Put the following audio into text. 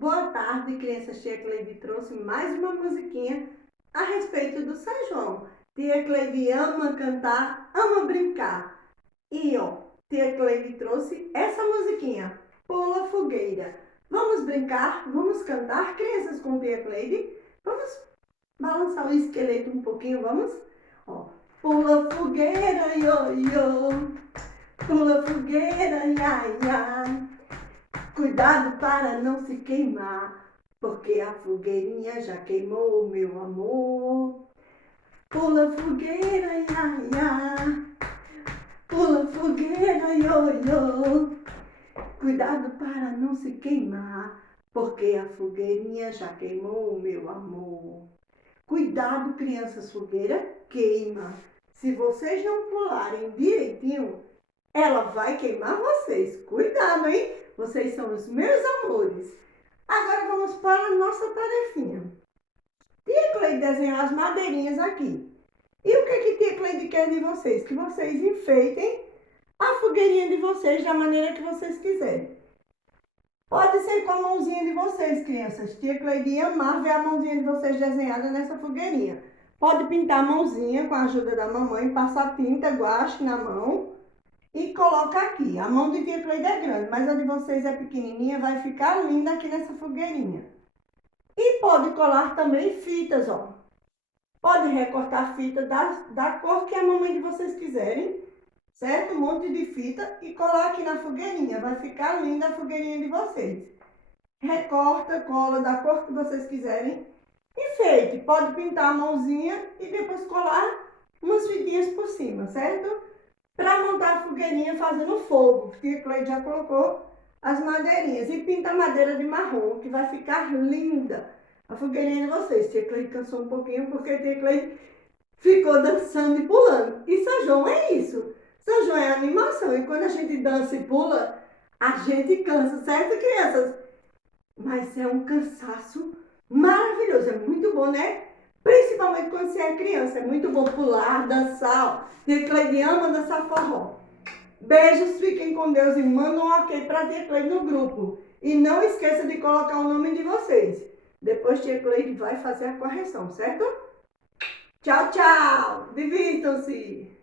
Boa tarde, crianças. Tia Cleide trouxe mais uma musiquinha a respeito do São João. Tia Cleide ama cantar, ama brincar. E Tia Cleide trouxe essa musiquinha, Pula Fogueira. Vamos brincar? Vamos cantar, crianças, com Tia Cleide? Vamos balançar o esqueleto um pouquinho, vamos? Pula fogueira, ioiô. Pula fogueira, ia, ia. Cuidado para não se queimar, porque a fogueirinha já queimou, meu amor. Pula fogueira, ia, ia. Pula fogueira, ioiô. Cuidado para não se queimar, porque a fogueirinha já queimou, meu amor. Cuidado, crianças, fogueira queima. Se vocês não pularem direitinho, ela vai queimar vocês. Cuidado, hein? Vocês são os meus amores. Agora vamos para a nossa tarefinha. Tia Cleide desenhou as madeirinhas aqui. E o que Tia Cleide quer de vocês? Que vocês enfeitem a fogueirinha de vocês da maneira que vocês quiserem. Pode ser com a mãozinha de vocês, crianças. Tia Cleide ia amar ver a mãozinha de vocês desenhada nessa fogueirinha. Pode pintar a mãozinha com a ajuda da mamãe, passar tinta, guache na mão e coloca aqui. A mão de Tia Cleide é grande, mas a de vocês é pequenininha, vai ficar linda aqui nessa fogueirinha. E pode colar também fitas, Pode recortar fita da cor que a mamãe de vocês quiserem, certo? Um monte de fita e colar aqui na fogueirinha. Vai ficar linda a fogueirinha de vocês. Recorta, cola da cor que vocês quiserem. Enfeite. Pode pintar a mãozinha e depois colar umas fitinhas por cima, certo? Para montar a fogueirinha fazendo fogo. Tia Cleide já colocou as madeirinhas. E pinta a madeira de marrom, que vai ficar linda a fogueirinha de vocês. Tia Cleide cansou um pouquinho porque Tia Cleide ficou dançando e pulando. E São João é isso. São João é animação. E quando a gente dança e pula, a gente cansa, certo, crianças? Mas é um cansaço maravilhoso. É muito bom, né? Principalmente quando você é criança. É muito bom pular, dançar. Tia Cleide ama dançar forró. Beijos, fiquem com Deus e mandam um ok para Tia Cleide no grupo. E não esqueça de colocar o nome de vocês. Depois Tia Cleide vai fazer a correção, certo? Tchau, tchau! Divirtam-se!